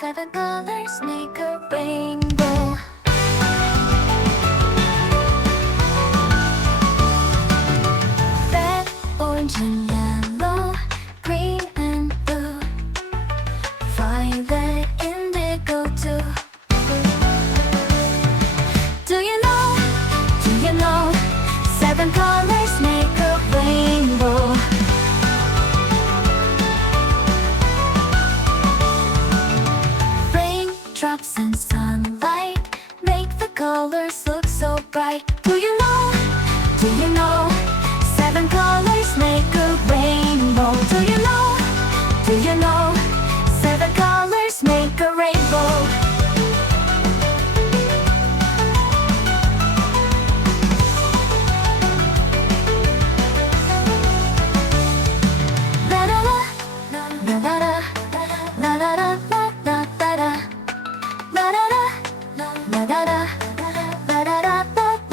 Seven colors make a rainbow. Red, orange and yellow, green and blue, violet, indigo too. Do you know, seven colors make a rainbow. Raindrops and sunlight make the colors look so bright. Do you know, seven colors make a rainbow. Do you know, seven colors make a rainbow. La la la, la la la, la la la la la la la, la la la, la la la.